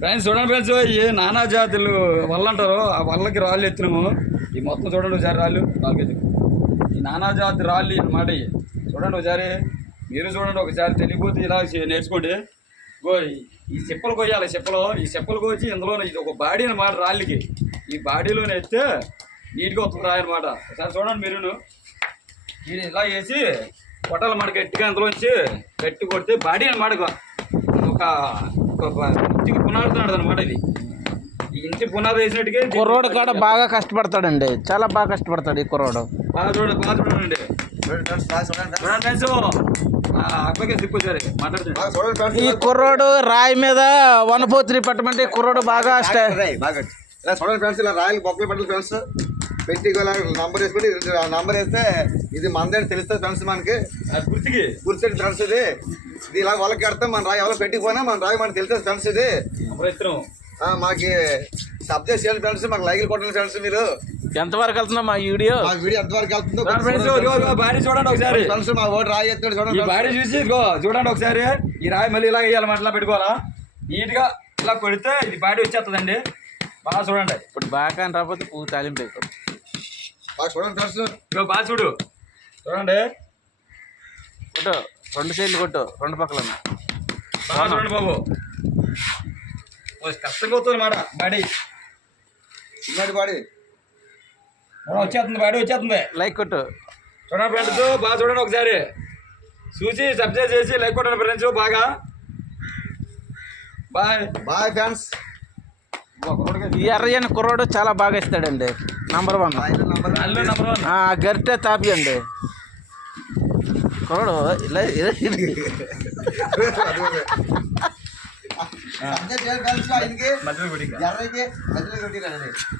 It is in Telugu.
ఫ్రెండ్స్ చూడండి ఫ్రెండ్స్, ఈ నానా జాతులు వల్ల అంటారు. ఆ వల్లకి రాళ్ళు ఎత్తినాము. ఈ మొత్తం చూడండి ఒకసారి రాళ్ళు ఈ నానా జాతి రాళ్ళు అన్నమాట. చూడండి ఒకసారి, మీరు చూడండి ఒకసారి, తెలియపోతే ఇలా నేర్చుకోండి. ఈ చెప్పలు కొయ్యాలి. ఈ చెప్పలు కోసి ఇందులో ఇది ఒక బాడీ అన్నమాట రాళ్ళకి. ఈ బాడీలోనే ఎత్తే నీట్గా వస్తుంది రాయి అనమాట. ఒకసారి చూడండి మీరును. ఇది ఇలా వేసి కొట్టాలి మాట గట్టిగా, అందులోంచి గట్టి కొడితే బాడీ అనమాట. ఒక ఇంటికి పునాడుతున్నాడు అనమాట. ఇది ఈ ఇంటి పునాది వేసినట్టుగా కుర్రోడు కాడ బాగా కష్టపడతాడండి, చాలా బాగా కష్టపడతాడు ఈ కుర్రోడు. బాగా చూడండి. ఈ కుర్రోడు రాయి మీద వనపోతుని పెట్టమంటే ఈ కుర్రోడు బాగా ఇలా చూడండి ఫ్రెండ్స్, ఇలా రాయలు బొక్కలు పెట్టాలి ఫ్రెండ్స్. పెట్టి నంబర్ వేసుకుంటే నంబర్ వేస్తే ఇది మందని తెలుస్తుంది ఫ్రెండ్స్. మనకి గుర్తు ఫ్రెండ్స్. ఇది ఇలా వాళ్ళకి కడతాం. మన రాయి ఎవరో పెట్టిపోయినా మన రాయి మనకి తెలుస్తుంది ఫ్రెండ్స్. ఇది మాకు సబ్జెక్ట్ చేయాలి ఫ్రెండ్స్. మాకు లైకులు కొట్టాలి ఫ్రెండ్స్. మీరు ఎంతవరకు వెళ్తుందో మా వీడియో ఎంతవరకు వెళ్తుందో బాడీ చూడండి ఒకసారి. ఫ్రెండ్స్ మా ఓటు రాయి ఎత్తాడు చూడండి. బాడీ చూసి చూడండి ఒకసారి. ఈ రాయి మళ్ళీ ఇలా వేయాలి, మళ్ళీ పెట్టుకోవాలా. నీట్గా ఇలా కొడితే ఇది బాడీ వచ్చేస్తుందండి. బాగా చూడండి. ఇప్పుడు బాగా అని రాకపోతే పువ్వు తాలింపు చూడండి ఫ్రెండ్స్. బాగా చూడండి. కొట్టు, రెండు సైడ్లు కొట్టు, రెండు పక్కల బాగా చూడండి బాబు. కష్టంగా అవుతుంది మాట బాడీ. బాడీ వచ్చేస్తుంది. లైక్ కొట్టు. చూడండి ఫ్రెండ్స్, బాగా చూడండి ఒకసారి. చూసి సబ్స్క్రైబ్ చేసి లైక్ కొట్టండి ఫ్రెండ్స్. బాగా బాయ్ ఫ్రెండ్స్. ఈ ఎర్రయ్యని కుర్రోడు చాలా బాగా ఇస్తాడండి. నంబర్ 1 గరిటె తాపి అండి కుర్రోడు. ఇలా